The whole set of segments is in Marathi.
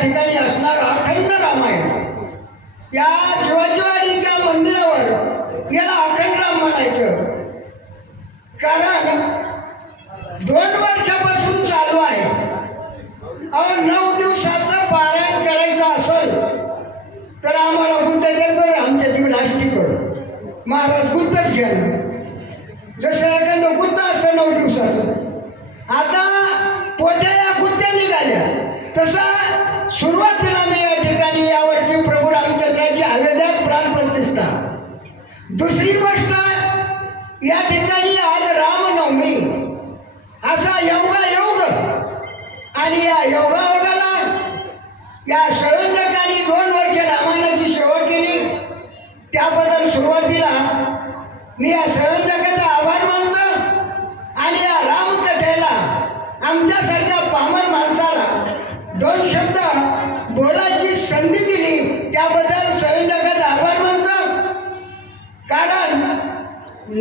ठिकाणी असणारं अखंड रामायण, या शिवाजीवाडीच्या मंदिरावर याला अखंड राम म्हणायचं. कारण 2 वर्षापासून चालू आहे. 9 दिवसाचं पारायण करायचं असेल तर आम्हाला गुंतदेव बरं आमच्या तिकडे आष्टीकडं महाराज गुंतच घ्यायला, जसं एखादं गुंत असतं 9 दिवसाचं. आता पोत्या या गुंत्या निघाल्या, तसा सुरुवातीला मी या ठिकाणी यावर्षी प्रभू रामचंद्राची अयोध्यात प्राणप्रतिष्ठा. दुसरी गोष्ट, या ठिकाणी आज रामनवमी असा योगायोग, आणि या योगायोगाला या संयोजकांनी 2 वर्ष रामायणाची सेवा केली. त्याबद्दल सुरुवातीला मी या संयोजकाचा आभार मानतो. आणि या रामकथेला आमच्यासारख्या पामर माणसाला 2 शब्द बोलायची संधी दिली, त्याबद्दल संयोजकाचा आभार मानतो. कारण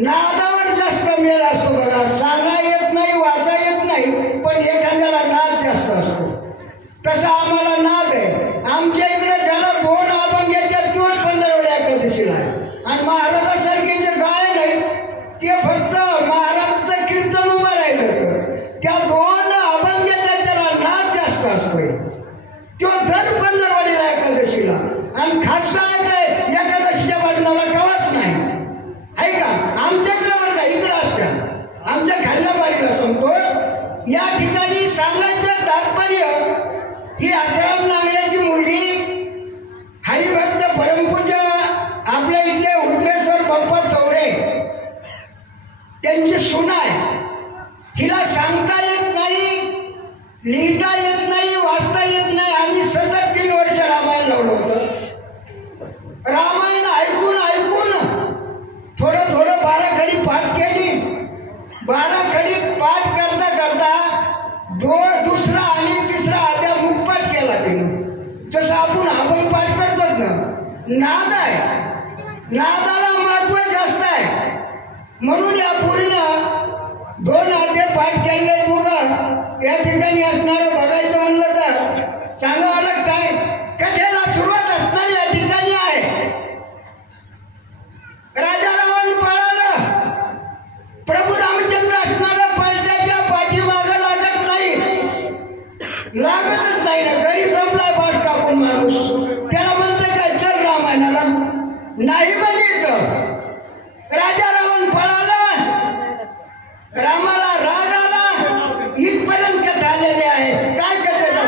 नादावर जास्त मेळ असतो बघा. सांगा येत नाही, वाचा येत नाही, पण एखाद्याला नाद जास्त असतो. तसा आम्हाला नाद आहे. आमच्या इकडे ज्याला 2 अभंग येतात तोच 15 एकादशीला आहे. आणि महाराजासारखे जे गाय नाही ते फक्त महाराजाचं कीर्तन उभं राहिलं तर त्या 2 अभंग येतात त्याला नाद जास्त असतोय. तो दर 15 एकादशीला. आणि खास काय एकादशीच्या वाटणाला कवाच नाही आहे का. आमच्याकडे बरं का इकडं असतात, आमच्या खाल्ल्या बारीला सांगतो. या ठिकाणी सांगायचं तात्पर्य, ही आश्रम नांगड्याची मुलगी हरिभक्त परमपूज्य आपल्या इथले उद्रेश्वर बाप्पा चौरे त्यांची सून आहे. हिला सांगता येत नाही, लिहिता येत नाही, वाचता येत नाही. आम्ही सतत 3 वर्ष रामायण लावलं होतं. रामायण ऐकून ऐकून थोडं थोडं 12 खडी पाठ केली. 12 खडी पाठ करता करता दुसरा आणि तिसरा अध्याय मुखपाठ केला तिने. जसं आपण अभंग पाठ करतो ना, नाद आहे, नादाला महत्व जास्त आहे. म्हणून या पूर्ण 2 अध्याय पाठ केले. तुला या ठिकाणी असणारं बघायचं म्हणलं तर सांगा अलग काय कथेला सुरुवात असणारी या ठिकाणी आहे. राजा रावण पळालं, प्रभू रामचंद्र असणारा पळत्याच्या पाठीमागं लागत नाही, लागतच नाही ना. घरी जमलाय बास टाकून माणूस, त्याला म्हणतं काय चल रामायणाला, नाही म्हणजे राजा रावण पळाला, रामाला राग आला, इथपर्यंत कथा आलेली आहे. काय कथेचा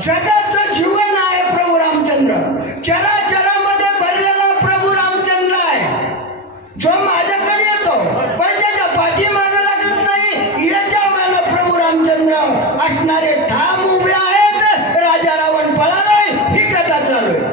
जगाचं जीवन आहे प्रभू रामचंद्र. चराचरामध्ये भरलेला प्रभू रामचंद्र आहे, जो माझ्याकडे येतो पण त्याच्या पाठीमागे लागत नाही. याच्या वेळेला प्रभू रामचंद्र असणारे ठाम उभे आहेत. राजा रावण पळालाय, ही कथा चालू आहे.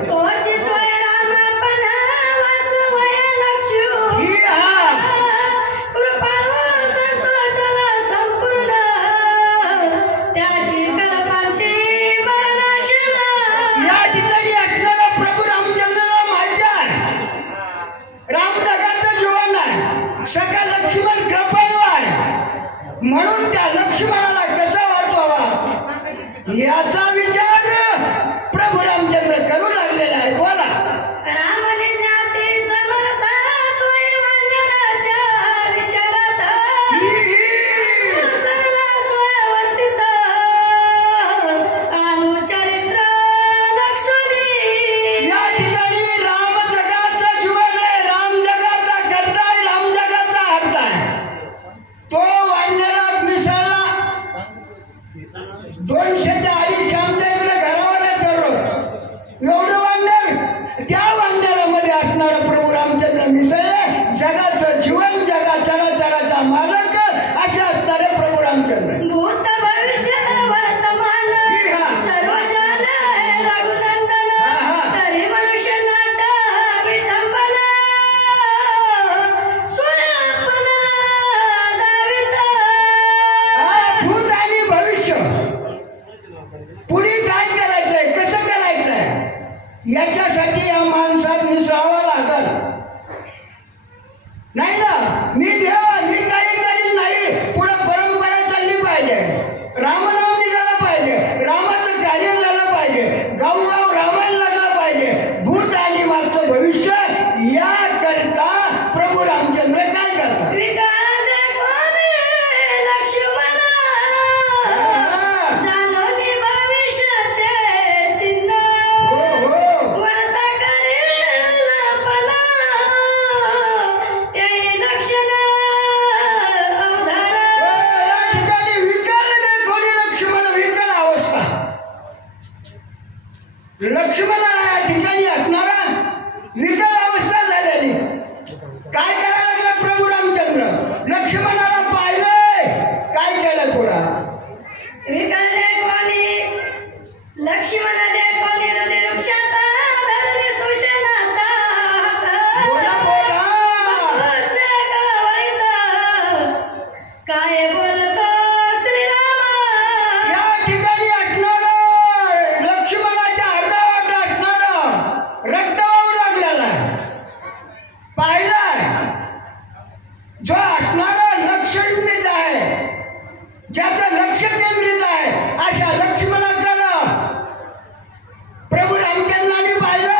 सगळा लक्ष्मण कृपाळू आहे, म्हणून त्या लक्ष्मणाला कसा वाचवावा याचा विचार प्रभू रामचंद्र करू लागलेला आहे. बोला. जगाचं जीवन, जगा चराचराचा मालक असे असणारे प्रभू रामचंद्र. भूत भविष्य वर्तमान सर्व जन रघुनंदन, तरी मनुष्य नाट विठंबन, स्वयंपन दावित. भूत आणि भविष्य पुढे काय याच्यासाठी या माणसात मिसळावा लागल. नाही ना, मी देवा मी काही करीत नाही. पुढे परंपरा चालली पाहिजे, रामनाम निघाला पाहिजे, रामाचं कार्य झालं पाहिजे, गावगाव रामायण लागलं पाहिजे. भूत आणि मागचं भविष्य याकरता प्रभू रामचंद्र काय करतात? विकाले कोणी लक्ष्मणा, जाणोनी भविष्याचे चिन्ह, वर्ता करील पणा, त्याही लक्षण अवधारा. या ठिकाणी विकाले कोणी लक्ष्मण, विकल अवस्था लक्ष्मणाला या ठिकाणी असणारा विकल अवस्था झालेली. काय करायला लागला प्रभू रामचंद्र? लक्ष्मणाला पाहिले, काय केलं पुरा? विकले कोणी लक्ष्मण दे कोणी हृदय वृक्षात धरुनी सुशेनाचा हात. बोला बोला. कृष्ण कळवळीत काय बोलतो श्रीरामा. या ठिकाणी असणारा लक्ष्मणाच्या अर्धावट असणारा रक्त वाहू लागलेला आहे. पाहिलाय जो असणारा लक्षयुक्त आहे, ज्याचं लक्ष केंद्रित आहे, अशा लक्ष्मणाकडं प्रभू रामचंद्राने पाहिलं.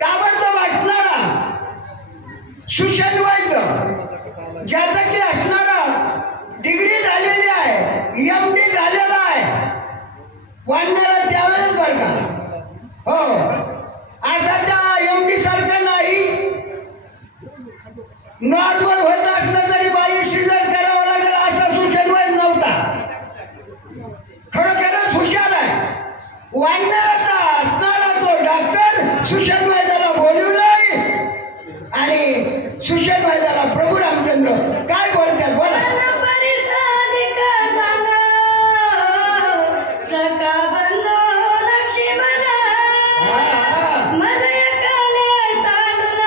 ताबडतोब असणारा सुषेण वैद्य, ज्याचं की असणारा डिग्री झालेली आहे, MD झालेला आहे, वाढणारा त्यावेळेस बरं का. हो, असा त्या MD सारखं नाही. नॉर्मल होत असलं तरी बाई सिजर करावं लागेल असा सुषेण वैद्य नव्हता. खरोखरच हुशार आहे. वाढणाराचा असणारा तो डॉक्टर सुषेण वैद्याला बोलवलाय आणि सुषेण वैद्याला प्रभू रामचंद्र काय बोलतात बोला. मन परिसादिक जाणा, सखा बंधू लक्ष्मण, मज एकले सांडून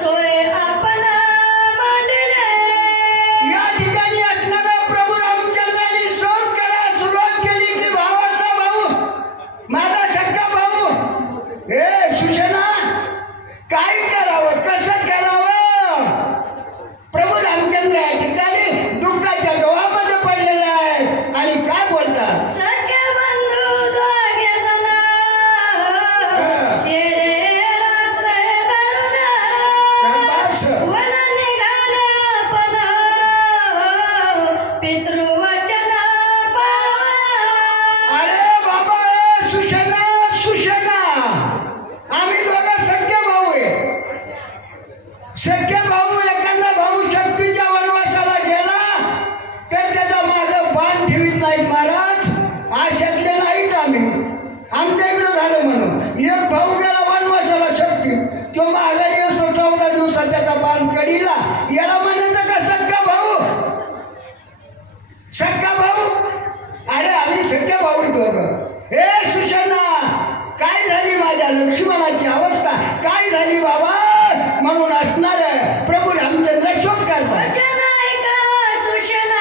सोय आपण मांडले. या ठिकाणी असणारा प्रभू रामचंद्रांनी सोड करा सुरुवात केली की भावातला भाऊ, माझा सख्खा भाऊ, हे सुषेणा काय करावं, कसं करावं? प्रभू रामचंद्र या ठिकाणी दुःखाच्या डोहामध्ये पडलेले आहेत आणि काय बोलतात? सख्या बंधू दोघे जण, ये रे रात्र धरून, शाबास. वन निघाले आपण, पितृवचन पाळवा. अरे बाबा, सुषेणा सुषेणा, आम्ही दोघं सख्खे भाऊ आहे. सख्खे भाऊ, एखादा भाऊ शक्तीच्या वनवासाला गेला तर त्याचा मागं बाण ठेवीत नाहीत महाराज. अशातले नाहीत आम्ही. आमच्या इकडं झालं म्हणून एक भाऊ गेला वनवासाला शक्ती, तो माघारी असतो 14 दिवसात त्याचा बाण कडीला. याला म्हणायचं का सख्खा भाऊ? सख्खा भाऊ? अरे आम्ही सख्खे भाऊ दोघं. हे सुषेणा, काय झाली माझ्या लक्ष्मणाची अवस्था, काय झाली बाबा? म्हणून असणार प्रभू रामचंद्र शोक करतात. वचन ऐका सुषेणा,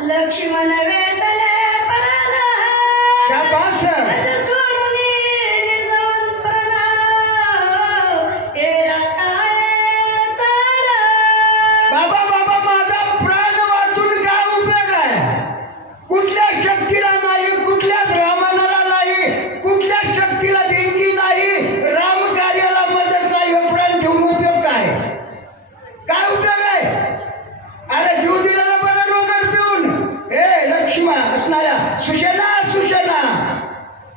लक्ष्मण वेचले पराला. शाबास. मज सोडून निजाऊन प्रणाम, तेरा काय चाल. बाबा बाबा, माझा प्राण वाचून काय उपयोग आहे? कुठल्या शक्तीला नाही, कुठल्याच रामानाला नाही, कुठल्याच शक्तीला देणगी नाही, राम कार्याला मदत नाही. हे प्राण ठेवून उपयोग काय? काय उपयोग आहे? अरे जीव दिलेला बरा रोगर पिऊन. हे लक्ष्मण असणाऱ्या सुषेणा सुषेणा,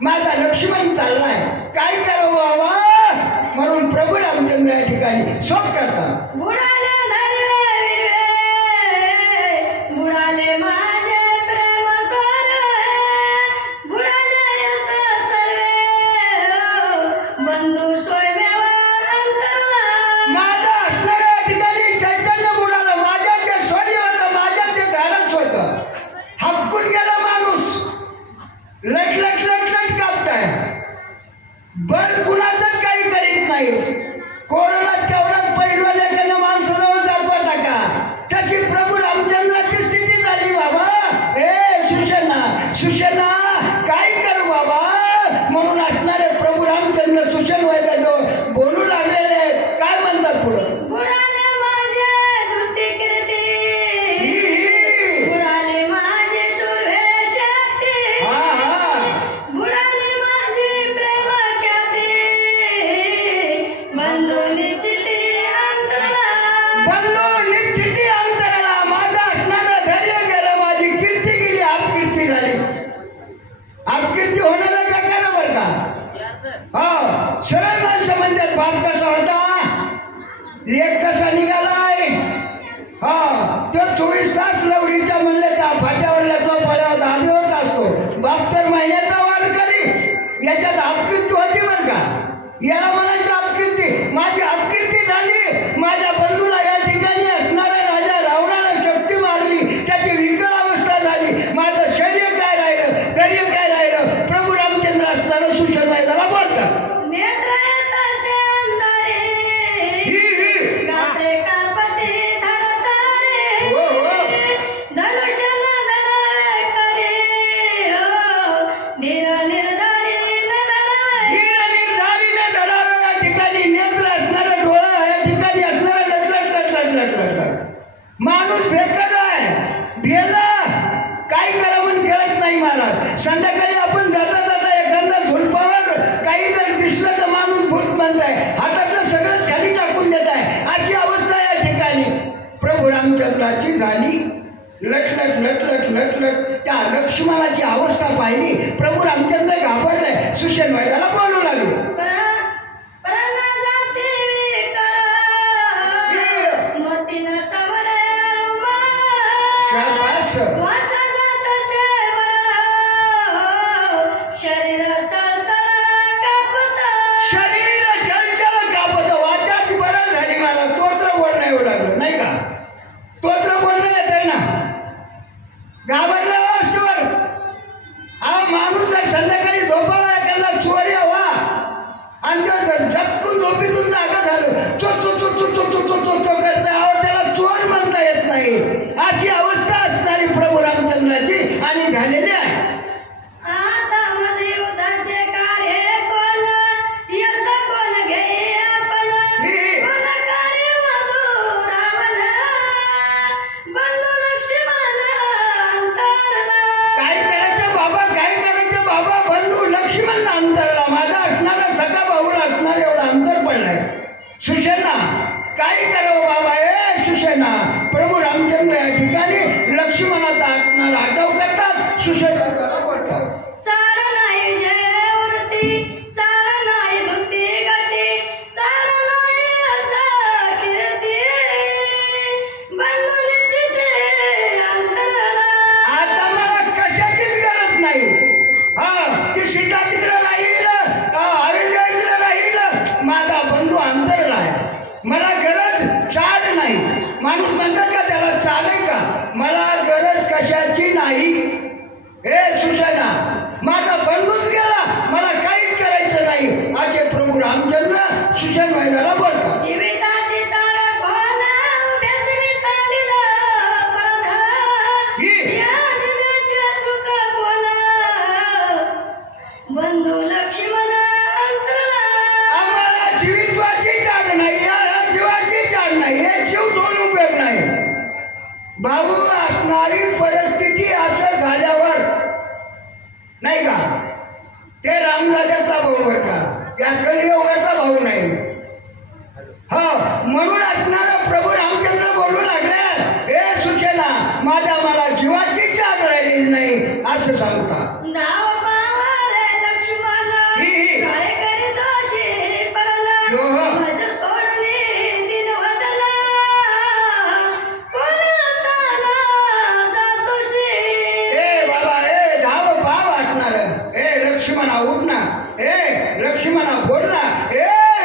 माझा लक्ष्मण चाललाय, काय करावं बाबा? म्हणून प्रभू रामचंद्र या ठिकाणी शोक करतात. बुडाले धरवे विरवे, लेख कसा निघालाय? हा, तो 24 तास लवरीच्या म्हणलं त्या फाट्यावरल्या चौपाळ्यावर धाबी होत असतो. बाप तर महिन्याचा वारकरी, याच्यात अपकीर्ती होती बरं का. याला म्हणायची अपकीर्ती. माझी अपकीर्ती झाली. माझ्या बंधूला या ठिकाणी असणारा राजा रावणाला शक्ती मारली, त्याची विकल अवस्था झाली. माझं शरीर काय राहिलं, धैर्य काय राहिलं? प्रभू रामचंद्र असताना सुषण मैदाला बोलतात. माणूस भेटत आहे, भेला काय करावं कळत नाही महाराज. संध्याकाळी आपण जाता जाता एखादा झुलपावर काही जर दिसलं तर माणूस भूत म्हणताय, हातातलं सगळं खाली टाकून देत आहे. अशी अवस्था या ठिकाणी प्रभू रामचंद्राची झाली. लटलट लटलट लटलट त्या लक्ष्मणाची अवस्था पाहिली. प्रभू रामचंद्र घाबरले. सुषेण वैद्याला बोलू लागले. घाबरला वस्तूवर. हा माणूस जर संध्याकाळी झोपावा एखादा चोर यावा आणि जर झपकून झोपीतून जागा झालं चो चो चो चो चो चो चो चो चो करता आवाज, त्याला चोर म्हणता येत नाही. अशी अवस्था असणारी प्रभू रामचंद्राची आणि झालेली आहे. सुषेणा काय करावं बाबा? सुषेणा प्रभू रामचंद्र या ठिकाणी लक्ष्मणाचा आत्मा आठव करतात. सुषेणा बोलतात. आता मला कशाचीच गरज नाही. हा, ती सीता तिकडे राहील, अविद्या इकडे राहील, माझा बंधू अंतरला आहे. मला गरज चाड नाही. माणूस म्हणतात का त्याला चाड आहे का? मला गरज कशाची नाही. हे सुषेणा, माझा बंधूच गेला, मला काहीच करायचं नाही. असे प्रभू रामचंद्र सुषेण वैद्याला बोलतात. बंधू लक्ष्मण आम्हाला जीवित्वाची चाड नाही, या जीवाची चाड नाही. हे जीव दोन उपयोग नाही. भाऊ असणारी परिस्थिती असं झाल्यावर नाही का, ते रामराजाचा भाऊ आहे का, या कलियुगाचा भाऊ नाही. म्हणून असणारा प्रभू रामचंद्र बोलू लागले, हे सुषेणा, माझ्या मला जीवाची चाड राहिलेली नाही असं सांगतात. लक्ष्मणा उठना, लक्ष्मणा बोलना,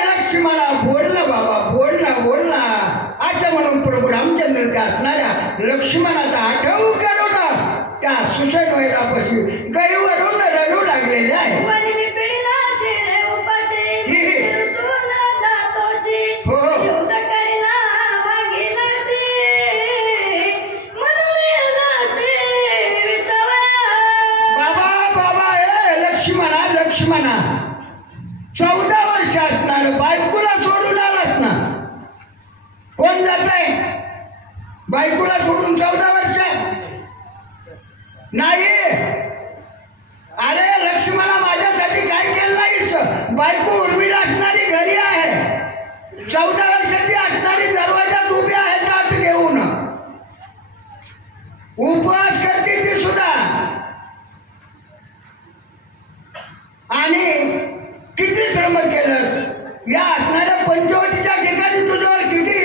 लक्ष्मणा बोलना बाबा, बोलना बोलना असं म्हणून प्रभू रामचंद्र त्या असणाऱ्या लक्ष्मणाचा आठव करून त्या सुषेण वैद्यापाशी गैवरून रडू लागलेले आहे. लक्ष्मणा 14 वर्ष असणार, बायकोला सोडून आलास ना. कोण जात आहे बायकोला सोडून 14 वर्ष? नाही. अरे लक्ष्मणा, माझ्यासाठी काय केलं नाहीस? बायको उर्मिला असणारी घरी आहे, 14 वर्षाची असणारी दरवाजात उभी आहे ताट घेऊन, उपवास करते ती सुद्धा. आणि किती श्रम केलं या असणाऱ्या पंचवटीच्या ठिकाणी तुझ्यावर किती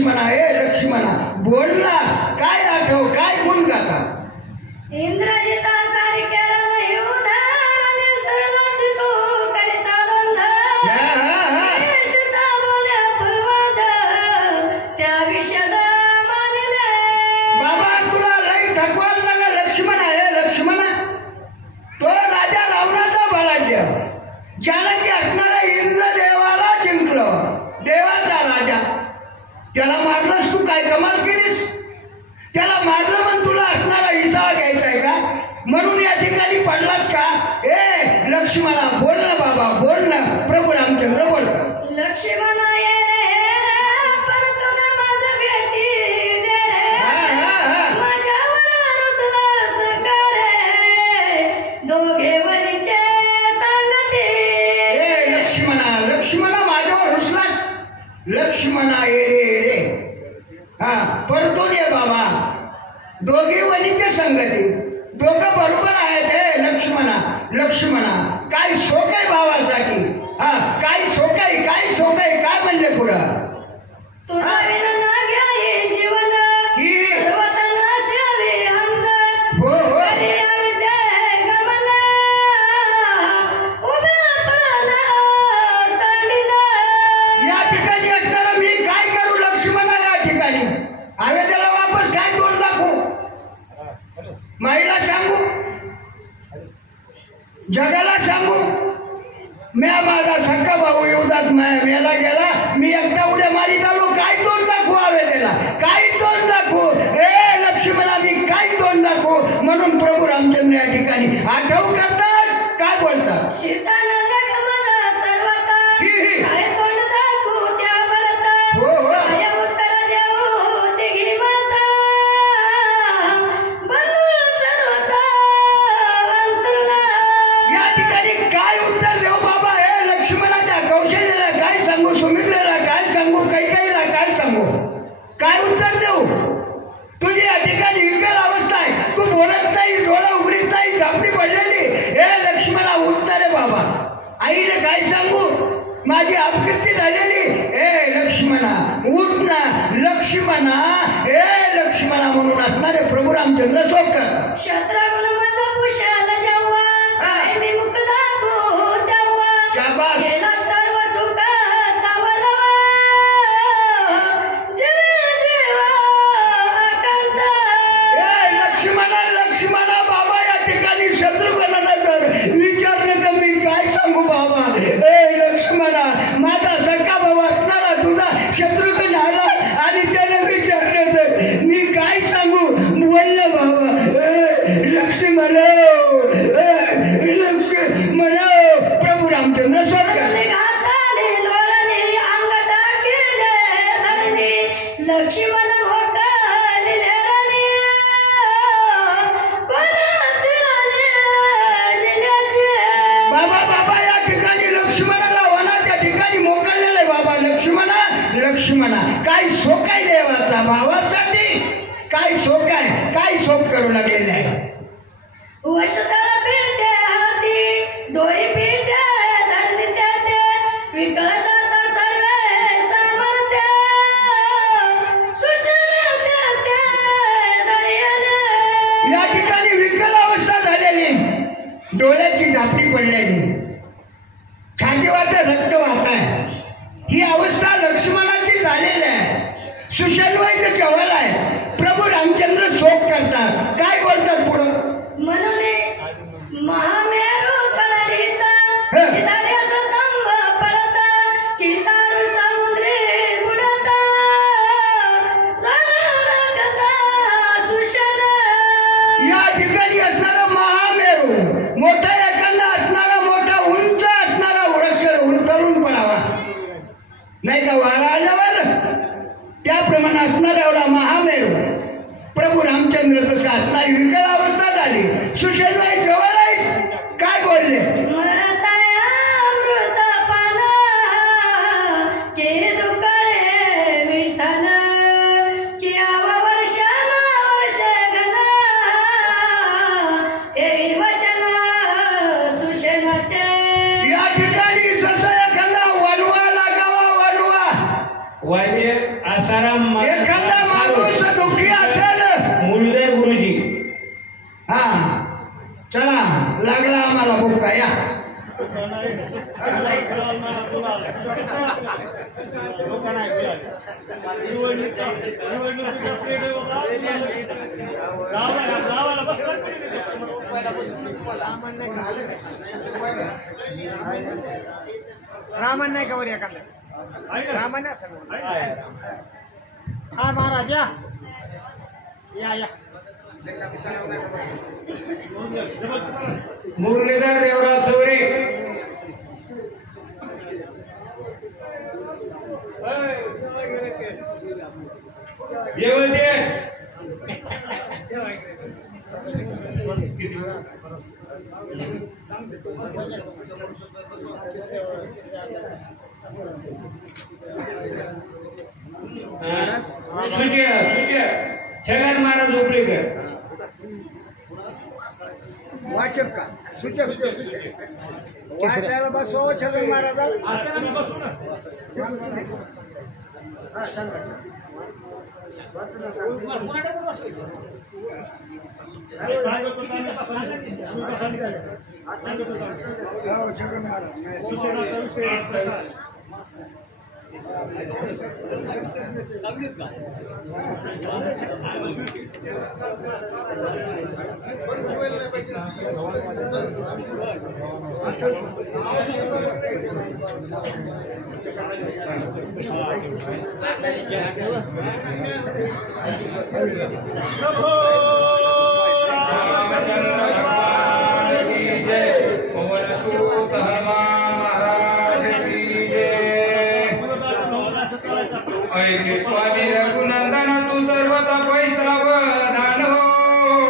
लक्ष्मणा हे लक्ष्मणा बोल ना, काय आठव, काय गुण गाता? इंद्रजिता सारख्या नाही उदार निसर्गात तो करिता बंध सीता बोले अपवाद त्या विषद मानले. बाबा तुला लई थकवाल ना ग लक्ष्मणा हे लक्ष्मणा. तो राजा रावणाचा बलाढ्य ज्यानं की असणारा इंद्र देवाला जिंकलं, देवाचा राजा. त्याला मारलंस तू, काय कमाल केलीस? त्याला मारलं म्हणून तुला असणारा हिस्सा घ्यायचा आहे का? म्हणून या ठिकाणी पडलास का? ए लक्ष्मणा बोल ना बाबा बोल ना. प्रभू रामचंद्र बोलतात. लक्ष्मण ये रे परतून माझं भेटी दे रे माझ्यावर रुसलास का रे दोघे वरीचे सांगते. ए लक्ष्मणा लक्ष्मणा माझ्यावर रुसलास. लक्ष्मणा ये रे हा परतून ये बाबा. दोघी वणीचे संगती, दोघं बरोबर आहेत. हे लक्ष्मणा लक्ष्मणा काय शोक आहे भावासाठी? हा काय शोक आहे, काय शोक आहे, काय म्हणले पुढं? तुझा विना घ्या हे जीवन ही सर्वतना शावे अंदर हो हो करी अविद्ये गमन उभ्या प्राणा सांडिना. या ठिकाणी असताना मी काय करू लक्ष्मणा? या ठिकाणी आम्ही त्याला वापस काय तोंड दाखवू? माईला सांगू, जगाला सांगू? म्या माझा सक्का भाऊ येऊदात मेला गेला, मी एकटा उड्या मारीत आलो. काय तोंड दाखवू हवे त्याला? काय तोंड दाखवू? ए लक्ष्मणा मी काय तोंड दाखवू? म्हणून प्रभू रामचंद्र या ठिकाणी आठव करतात, काय बोलतात? शीतानंद गमन सर्वता ही, ही. काय तोंड दाखवू त्या भरता हो हो काय उत्तर देऊ तिघी माता बंधू सर्वता अंतरला. या ठिकाणी काय उत्तर देऊ बाबा? हे लक्ष्मणा त्या कौशल्याला काय सांगू, सुमित्रेला काय सांगू, कैकेयीला काय सांगू, काय उत्तर देऊ? तुझी या ठिकाणी विकल अवस्था आहे, तू बोलत नाही, डोळा उघडीत नाही, झापडी पडलेली. हे लक्ष्मणा उत्तर आहे बाबा. आईला काय सांगू, माझी अपकीर्ती झालेली. हे लक्ष्मणा उठ ना लक्ष्मणा, हे लक्ष्मणा म्हणून असणारे प्रभू रामचंद्र शोक करतात. शत्रुघ्न माझा पुष्याला जेव्हा काय मी मुख दाखवू तेव्हा शाबास. गेला सर्व सुखाचा वलवा जीवे जीवा अकांत. ए लक्ष्मणा लक्ष्मणा बाबा या ठिकाणी शत्रुघ्नाला जर विचारलं तर मी काय सांगू बाबा? ए लक्ष्मणा माझा सख्खा भाऊ असणारा तुझा शत्रुघ्न आला आणि त्याने विचारलं तर मी काय सांगू? बोललं बाबा. लक्ष्मणा लक्ष्मणा प्रभू रामचंद्र स्वर्गात. घाताले लोळणे अंग टाकिले धरणी लक्ष्मण भोकालिले रणी कोणासिराने जिण्याचे. बाबा बाबा या ठिकाणी लक्ष्मणाला वनाच्या ठिकाणी मोकळलेलं आहे बाबा. लक्ष्मणा लक्ष्मणा काय शोक आहे देवाचा भावासाठी? काय शोक आहे, काय शोक करू लागलेले आहे? वशतळ पिंटे हाती डोई पिंटे धरणी त्याते विकळ जाता सर्वे सामर्थ्य सूचना त्याते दर्याने. या ठिकाणी विकल अवस्था झालेली, डोळ्याची झापडी पडलेली, छातीवाचं रक्त वाहत आहे. ही अवस्था लक्ष्मणाची झालेली आहे. सुशन्वयचं जवळ आहे. प्रभू रामचंद्र शोक करतात. काय बोलतात पुढं? म्हणून महामेरू कळडीत किनाऱ्या स्तंभ पडत किनारू समुद्री बुडत झाला रगता सुशन. या ठिकाणी असणारा महामेरू, मोठा एखादा असणारा, मोठा उंच असणारा वृक्ष उंचावून पडावा नाही का वारा आल्यावर, त्याप्रमाणे असणारा एवढा महामेरू प्रभू रामचंद्र तसं असणारी विकल अवस्था झाली. सुशेलबाई जवळ आहेत. काय बोलले? मरताय अमृत पान की दुकाळे मिष्ठान की आवा वर्षान वर्ष घन हे वचन सुशेनाचे. या ठिकाणी जसं एखादा वनवा लागावा, वनवा वायदे आसाराम एखादा माणूस दुःखी असेल मुरलीधर गुरुजी. हा चला लागला आम्हाला बुक्का या. रामन नाही कवर एखादा रामन हा महाराज या या मुरलीधर देवराज चौरे. जेवण दे. छगन महाराज उपलेकर. वाचक का सूचक वाचायला बसो छगन महाराज छगन स्वामी रघुनंदन तू सर्वता पैसा दान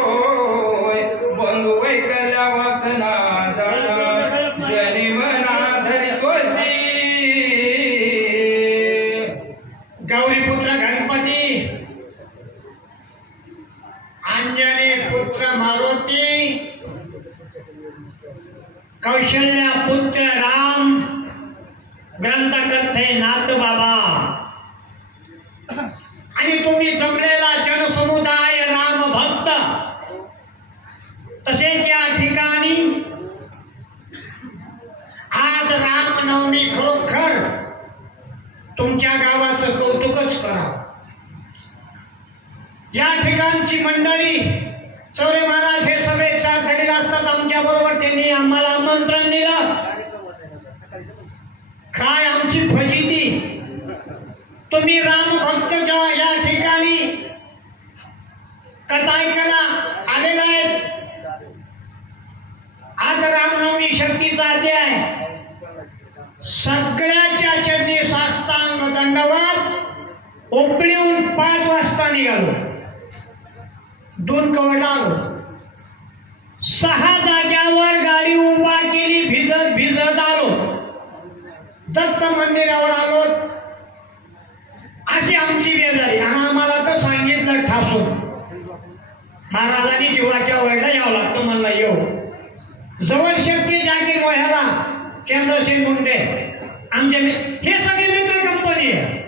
होय बंधू वैकल्या वासना जाण जनिमना धरी तोसी. गौरीपुत्र गणपती, अंजनी पुत्र मारुती, कौशल्या पुत्र राम, ग्रंथकर्ते नाथ बाबा आणि तुम्ही जमलेला जनसमुदाय राम भक्त, तसेच या ठिकाणी आज रामनवमी खरोखर तुमच्या गावाचं कौतुकच करा. या ठिकाणची मंडळी चौरे महाराज हे सगळे 4 घडीला असतात आमच्या बरोबर. त्यांनी आम्हाला आमंत्रण दिलं. काय आमची फजिती, तुम्ही राम भक्त जेव्हा या ठिकाणी कथा ऐकायला आलेला आहे. आज रामनवमी शक्तीचा अध्याय. सगळ्याच्या चरणी साष्टांग दंडवत उपळीहून 5 वाजता निघालो. 2 कवडला आलो. 6 जाग्यावर गाडी उभा केली. भिजत भिजत आलो. दत्त मंदिरावर आलो. अशी आमची वेळ झाली आणि आम्हाला तर सांगितलं ठासून महाराजांनी जीवाच्या वळला यावं लागतं. म्हणला येऊ. जवळ शक्ती जागीर वह्याला चंद्रसिंग मुंडे आमचे हे सगळे मित्र कंपनी आहे.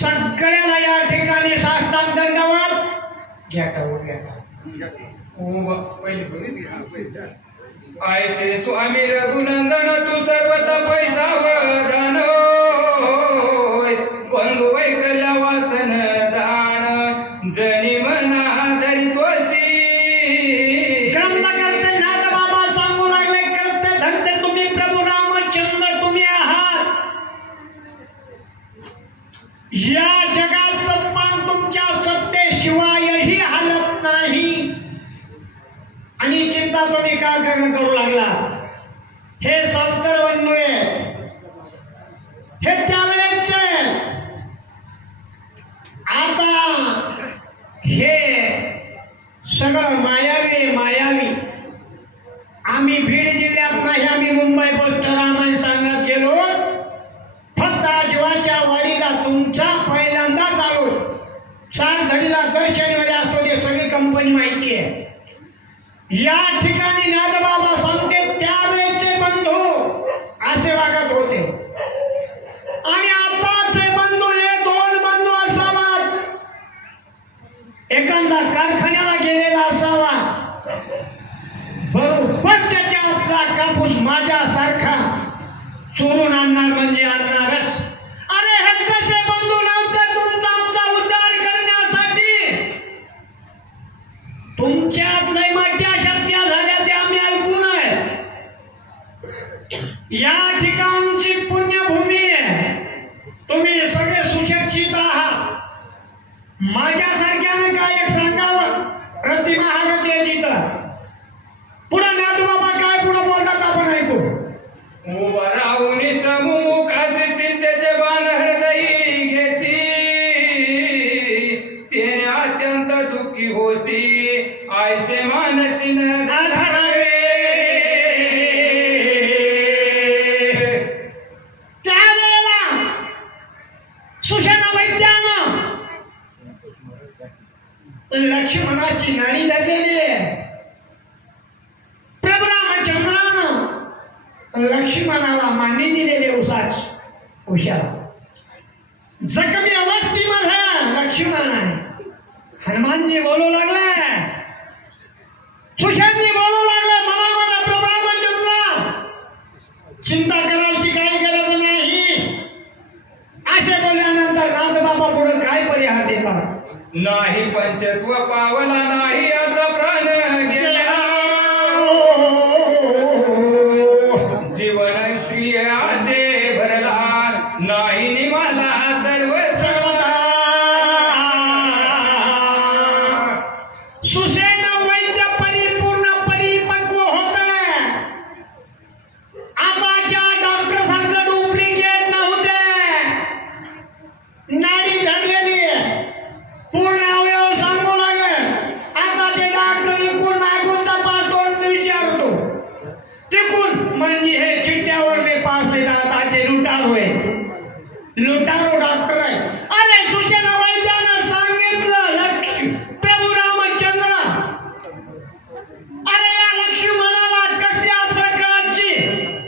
सगळ्याला या ठिकाणी साष्टांग दंडवत घ्या ऐसे स्वामी रघुनंदन तू सर्वता पैसा दान होय बंधू वैकल्या वासन जाण जनिमना धरी तोसी. ग्रंथकर्ते नाथ बाबा सांगू लागले, करते धरते तुम्ही प्रभू रामचंद्र तुम्ही आहात. या जगाचं पान तुमच्या सत्तेशिवायही हालत नाही. आणि चिंता तुम्ही का करू लागला. हे संतर्वन्नू हे त्यावेळेचे. आता हे सगळं मायावी. आम्ही बीड जिल्ह्यात नाही, आम्ही मुंबई पोस्ट रामायण सांगत गेलो. फक्त जीवाच्या वाडीला तुमचा पहिल्यांदाच आलो. 4 घडीला दर शनिवारी असतो. ते सगळी कंपनी माहिती आहे. या ठिकाणी नाथबाबा सांगते त्यावेळेचे बंधू असे वागत होते आणि आताचे बंधू कापूस माझ्यासारखा चोरून आणणार म्हणजे आणणारच. अरे हे कसे बंधू नव्हते तुमचा आमचा उद्धार करण्यासाठी. तुमच्यात नैमाट्या शक्त्या झाल्या ते आम्ही ऐकून आहे. या ठिकाणची पुण्यभूमी आहे. तुम्ही सगळे सुशिक्षित आहात. माझ्यासारख्यानं काय एक सांगावं प्रतिमा हागत आहे तिथं. पुढे नाथबाबा काय पुढे बोलतात आपण ऐकू. उभा राहुनीच मुमुखास चिंतेचे बाण हृदयी घेसी तेने अत्यंत दुःखी होसी आयसे मानसीन आधारावे. त्यावेळेला सुषेण वैद्यानं लक्ष्मणाची नाणी धरलेली आहे. प्रभू रामचंद्रानं लक्ष्मणाला मांडी दिलेले उषा जखमी अवस्थेमध्ये लक्ष्मण आहे. हनुमानजी बोलू लागले, सुशांतजी बोलू लागले, मला प्रभू रामचंद्र चिंता करायची काही गरज नाही. असे बोलल्यानंतर नाथबाबा पुढे काय परिहार देतात. नाही पंचत्व पावला नाही असा प्राण गेला जीवन श्री असे भरला नाही निमाला सर्व सुसेन वैद्य परिपूर्ण परिपक्व होत. आताच्या डॉक्टर सारखं डुप्लिकेट नव्हते. नाडी धरलेली पूर्ण अवयव सांगू लागले. आताचे डॉक्टर इकून मागून तपास करून विचारतो तिकून म्हणजे हे चिठ्ठ्यावरले पास येतात. आताचे लुटारू आहे, लुटारू डॉक्टर आहे. अरे सुषेण वैद्यानं सांगितलं प्रभू रामचंद्र अरे या लक्ष्मणाला कसल्या प्रकारची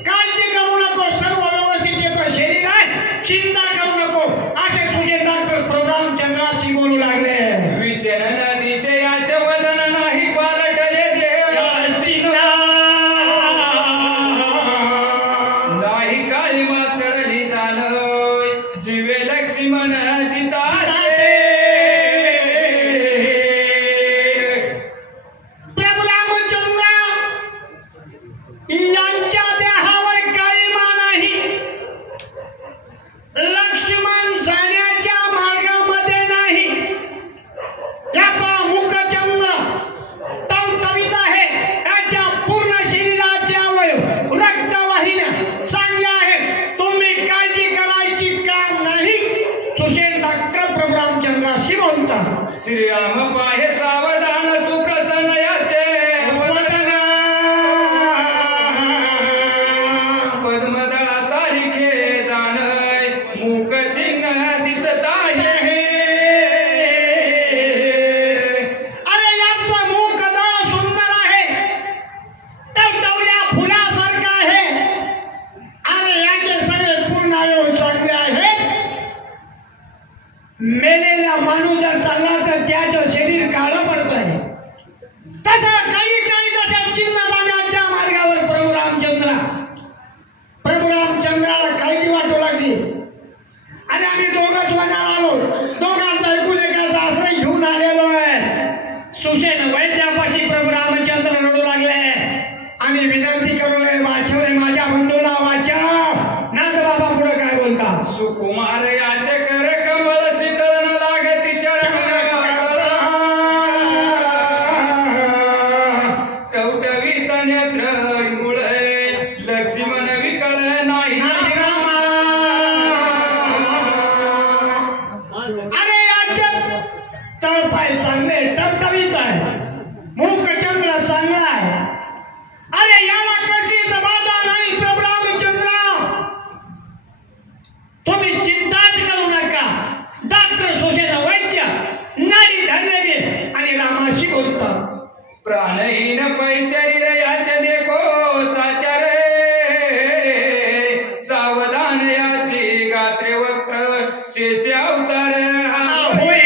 काळजी करू नको, सर्व व्यवस्थित येतं शरीर आहे, चिंता करू नको असे तुझे डॉक्टर प्रभू रामचंद्राशी बोलू लागले. विषण नदीचे याचे वदन नाही पालटले देवाची नाही काळी माचडली जाणोय जीवे लक्ष्मण जिताशे. प्रभू रामचंद्र यांच्या देहावर काळीमा नाही. लक्ष्मण जाण्याच्या मार्गामध्ये नाही. याचा मुखचंद्र टवटवीत आहे. याच्या पूर्ण शरीराचे अवयव रक्तवाहिन्या चांगल्या आहेत. तुम्ही काळजी करायची काम नाही. सुषेण डॉक्टर प्रभू रामचंद्राशी बोलतात. श्रीराम पाहे सावधान सुप्रसन्न याचे पद्मदळा सारिखे जाणय मूक चिन्ह दिसत आहे. अरे याचं मुख दळ सुंदर आहे, टवटवल्या फुलासारखं आहे. अरे याचे सगळे पूर्ण अवयव चांगले आहेत. मेलेला माणूस जर चालला तर त्याचं शरीर काळं पडत आहे. तसं काही काही जसं चिन्ह जाण्याच्या मार्गावर प्रभू रामचंद्राला काळजी वाटू लागली. आणि आम्ही दोघंच वनाला आलो. दोघांचा ऐकून एकाचा आश्रय घेऊन आलेलो आहे. सुषेण वैद्यापाशी प्रभू रामचंद्र रडू लागले. आम्ही विनंती करू नये वाचवले माझ्या बंधूला वाचव. नाथबाबा पुढे काय बोलतात. सुकुमार याचे कर कमल शीतल न लागती चरण टवटवीत नेत्र मुळे लक्ष्मण विकल नाही. अरे याचे तळपाय चांगले टवटवीत आहे, मुखचंद्र चांगला आहे. अरे याला कसलीच बाधा नाही. प्रभू रामचंद्र तुम्ही चिंताच करू नका. डॉक्टर सुषेण वैद्य नाडी धरलेली आणि रामाशी बोलतात. प्राणहीन पैशरीर याचे देखो साचार सावधान याची गात्रे वक्र शेष अवतार होय.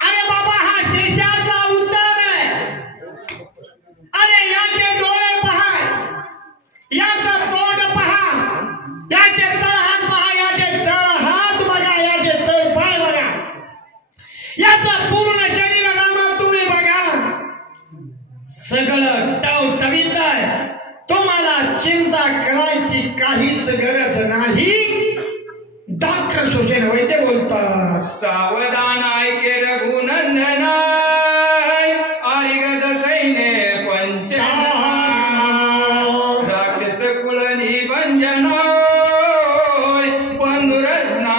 अरे बाबा हा शेषाचा अवतार आहे. सुसेन वैद्य बोलतात. सावधान ऐके रघुनंदना आरिगज सैन्य पंचना राक्षस कुळ निबंजना बंधुरत्ना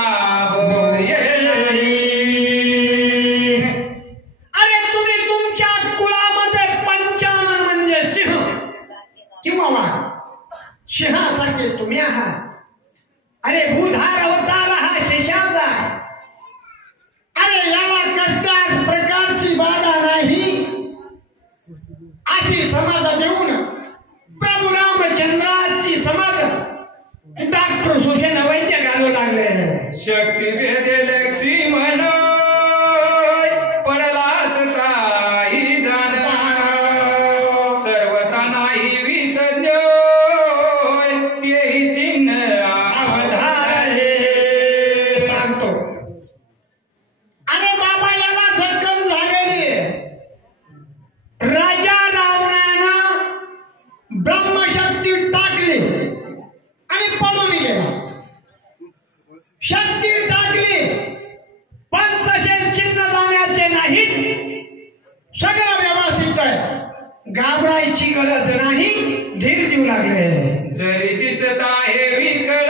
अरे तुम्ही तुमच्या कुळामध्ये पंचानन म्हणजे सिंह किंवा वाघ, सिंहासारखे तुम्ही आहात. अरे भूधार अवतार हा शेषावतार. अरे याला कसल्याच प्रकारची बाधा नाही अशी समाज देऊन प्रभू रामचंद्राची समाज डॉक्टर सुसेन वैद्य घालू लागले. शक्ती भेदे लक्ष्मण पडला असताही जाण सर्वता नाही विसर्ज तेही चिन्ह अवधारे सांगतो. अरे बाबा याला जखम झालेली राजा रावणानं ब्रह्मशक्ती टाकली आणि पळून गेला. शक्ती टाकली पण तसे चिन्ह जाण्याचे नाहीत. सगळं व्यवस्थित आहे, घाबरायची गरज नाही. धीर देऊ लागले. जरी दिसत आहे विकळ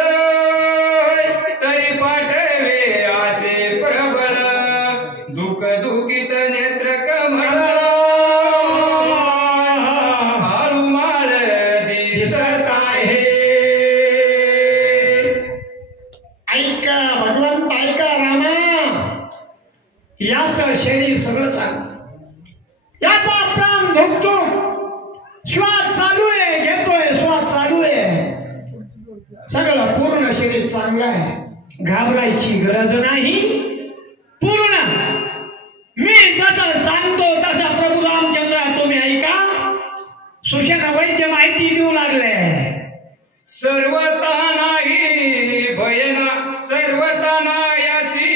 तरी पाठवे असे प्रबळ दुःख दुखित नेत्र कमळ हाळूमाळ दिसत आहे. ऐका भगवंत, ऐका रामा, याचं शरीर सगळं चांगलं, याचा प्राण भोगतो, श्वास चालू आहे, घेतोय, श्वास चालू आहे, सगळं पूर्ण शरीर चांगलं आहे. घाबरायची गरज नाही. पूर्ण मी जसं सांगतो तसा प्रभू रामचंद्र तुम्ही ऐका. सुसेन वैद्य माहिती देऊ लागले. सर्वता नाही भयना सर्वता नायासी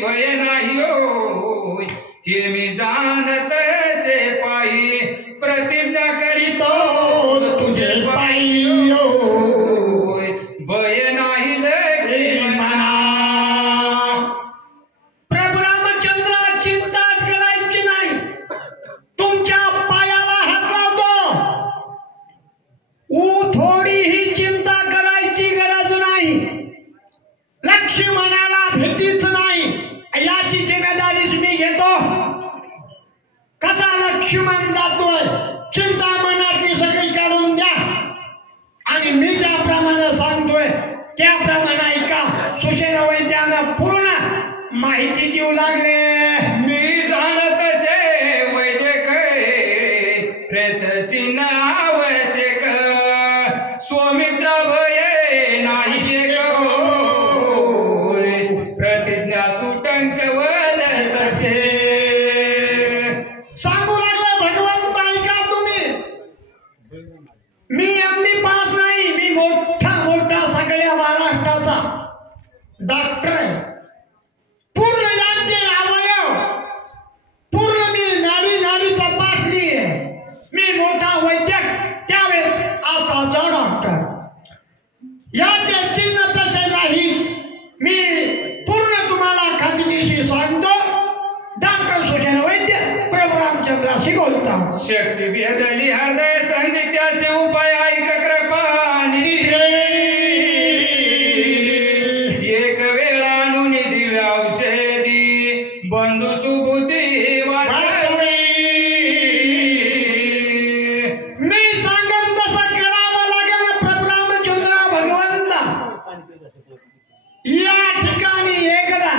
भय नाही होय हे मी जाणत से पायी प्रतिज्ञा करीतो तुझे पायी होय भय नाही लक्ष्मणा. प्रभू रामचंद्र चिंताच करायची नाही. तुमच्या पायाला हात लावतो. थोडीही चिंता करायची गरज नाही. लक्ष्मणाला भीतीच नाही. याची जिम्मेदारीच मी घेतो. कसा लक्ष्मण जातोय चिंता मनातली सगळी काढून द्या आणि मी ज्याप्रमाणे सांगतोय त्याप्रमाणे ऐका. सुसेन वैद्यानं पूर्ण माहिती देऊ लागले. मी जाणत से वैद्यक प्रेत चिन्ह आवश्यक स्वमित्र भय नाही होय प्रतिज्ञा सुटंक वल तसे. सांगू लागले भगवंत, ऐका तुम्ही. मी एमडी पास नाही, मी मोठा मोठा सगळ्या महाराष्ट्राचा डॉक्टर आहे. पूर्ण यांचे अवयव पूर्ण मी नाडी नाडी तपासली आहे. मी मोठा वैद्यक त्यावेळेस आताचा डॉक्टर. याचे चिन्ह तसे नाही. मी पूर्ण तुम्हाला खात्रीशी सांगतो. डॉक्टर सुसेन वैद्य प्रभू रामचंद्राशी बोलतात. शक्ती भेदली हृदय संधी त्याचे उपाय ऐक कृपानी एक वेळा नुनी दिव्या औषधी बंधू सुबुद्धी वाचवी. मी सांगत तसं करावं लागेल प्रभू रामचंद्र भगवंत. या ठिकाणी एकदा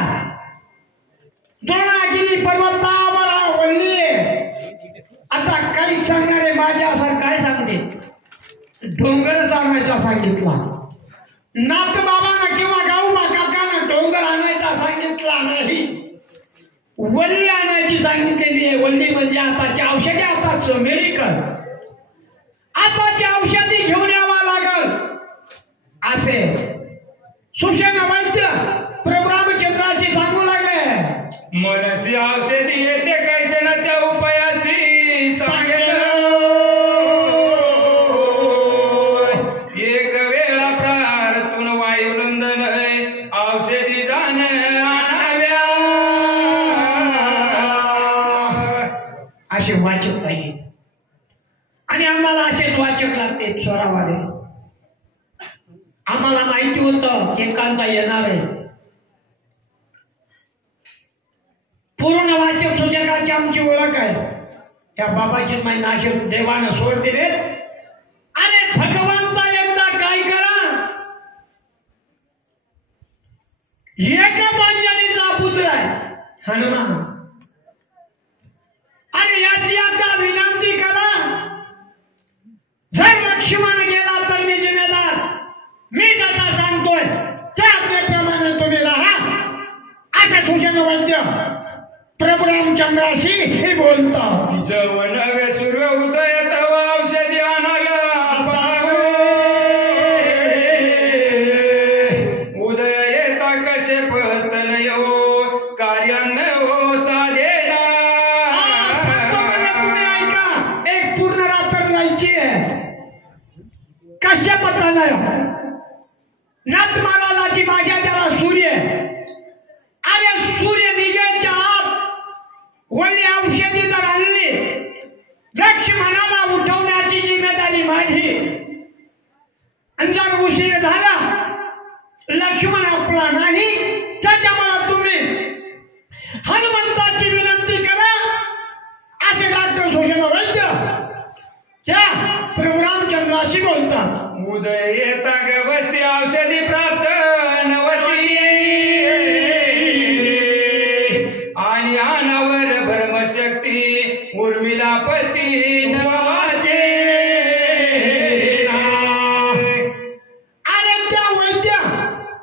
द्रोणागिरी पर्वतावर वळली. आता काही सांगणारे माझ्यासारखं काय सांगते, डोंगर जाण्याचा सांगितला. नाथबाबांना किंवा गाऊबा काकांना डोंगर आणायचा सांगितला नाही. वल्ली आणायची सांगितलेली आहे. वल्ली म्हणजे आताची औषधी, आताच मेडिकल, आताची औषधी घेऊन यावा लागल असे सुसेन वैद्य प्रभू रामचंद्राशी सांगू लागले. मनसी औषधी येते कैसे न त्या उपायाशी सांगेल. एक वेळा प्रार्थून वायुलंदन औषधी जाणे असे वाचक पाहिजे आणि आम्हाला असेच वाचक लागते स्वरावाले. आम्हाला माहिती होतं की एकांता येणार आहे. पूर्ण वाचक सूचकाची आमची ओळख आहे. त्या बाबाची माहिती असे देवानं सोड दिले. अरे भगवंता एकदा काय करा, एकच अंजनीचा पुत्र आहे हनुमान. अरे याची आता विनंती करा. जर लक्ष्मण गेला तर मी जिम्मेदार. मी जसा सांगतोय त्याप्रमाणे तुम्ही राहा. आता सुषेण वैद्य प्रभू रामचंद्राशी हे बोलतो. जव नवे सूर्य उदय तव औषधी आणाव्या उदय येता कसे पतन यो कार्यान्न हो साधेना. तुम्ही ऐका, एक पूर्ण रात्र जायची आहे. कशा पत्ता नत महाराजाची भाषा त्याला सूर्य. अरे सूर्य निघायच्या आत वली औषधी जर आणली, लक्ष्मणाला उठवण्याची जिम्मेदारी माझी. आणि जर उशीर झाला, लक्ष्मण आपला नाही, त्याच्यामुळे तुम्ही हनुमंताची विनंती करा. असे डॉक्टर सुषेण वैद्य त्या प्रभू रामचंद्राशी बोलतात. उदय येता गवस्ती औषधी प्राप्त नवती आणि अनावर भ्रमशक्ती उर्मिलापती नवाचे. अरे त्या वैद्य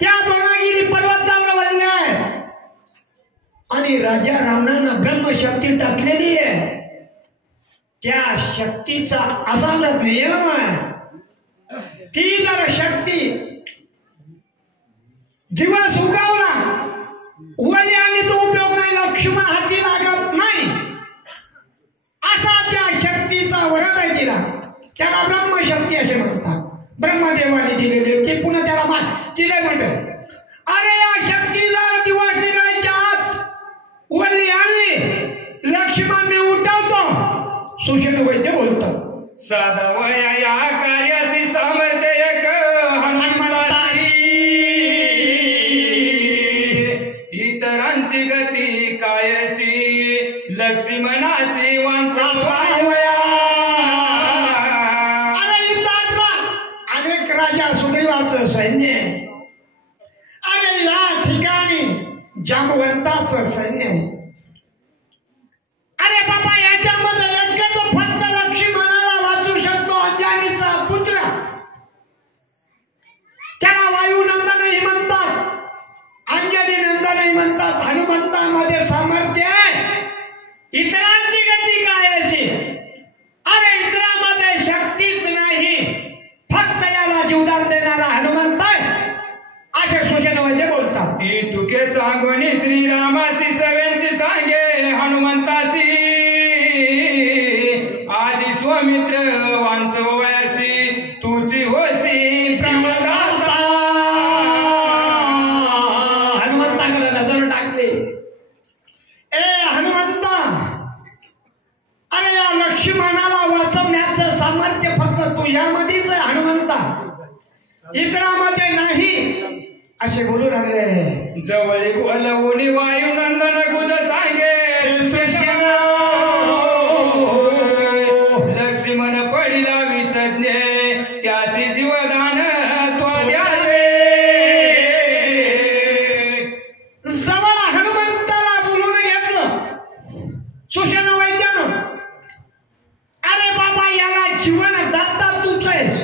त्या द्रोणागिरी पर्वतावर वळल्या आहे आणि राजा रावणानं ब्रह्मशक्ती टाकलेली आहे. त्या शक्तीचा असाच नियम आहे. ती जर शक्ती दिवस उगवला वली आणि तो उपयोग नाही, लक्ष्मण हाती लागत नाही. असा त्या शक्तीचा वरद आहे तिला. त्याला ब्रह्मशक्ती असे म्हणतात. ब्रह्मदेवाने दिलेली ते पुन्हा त्याला तिला म्हणतात. अरे या शक्तीला दिवस निघायच्या आत वली आणली, लक्ष्मण मी उठवतो. सुषेण वैद्य बोलतात. साधा वया या कार्यासी सामर्थ्य एक हनुमंताची. इतरांची गती कायसी लक्ष्मणासी वांचवाया. अनेक राजा सुग्रीवाचं सैन्य. अरे या ठिकाणी जांबवंताचं सैन्य. अरे बाबा याच्यामध्ये एकच फक्त लक्ष्मणाला वाचू शकतो, अंजनीचा पुत्र. त्याला वायुनंदनही म्हणतात, अंजनी नंदनही म्हणतात. हनुमंतामध्ये सामर्थ्य आहे. इतरांची गती काय अशी. अरे इतरांमध्ये शक्तीच नाही, फक्त याला जीवदान देणारा हनुमंत आहे असे सुषेण वैद्य बोलतात. ही तुके सांगोनी श्रीरामासी सगळ्यांची सांगे हनुमंतासी. आजी स्वमित्र वांचवयासी तुझी होसी प्रमदाता. हनुमंताकडे नजर टाकली. ए हनुमंता, अरे या लक्ष्मणाला वाचवण्याचं सामर्थ्य फक्त तुझ्यामध्येच आहे हनुमंता, इतरामध्ये नाही असे बोलू लागले. जवळ बोलवून वायुनंदन गुज सांगे लक्ष्मण पडिला विसज्ञ त्यासी जीवदान त्वा द्यावे. जवळ हनुमंताला बोलून घेतलं सुषेण वैद्यानं. अरे बाबा याला जीवन दाता तूच आहेस.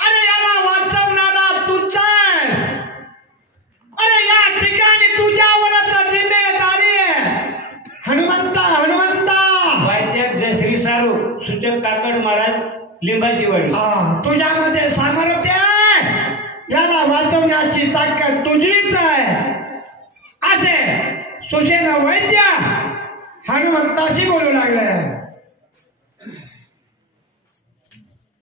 अरे याला वाचवणारा तूच आहेस. अरे या ठिकाणी तुझ्यावरच जिम्मेदारी आहे. हनुमंता हनुमंता. वाचक जय श्री सारू सूचक काकड महाराज लिंबाची वाडी. तुझ्यामध्ये सामर्थ्य आहे. याला वाचवण्याची ताकद तुझीच आहे असे सुषेण वैद्य हनुमंताशी बोलू लागले.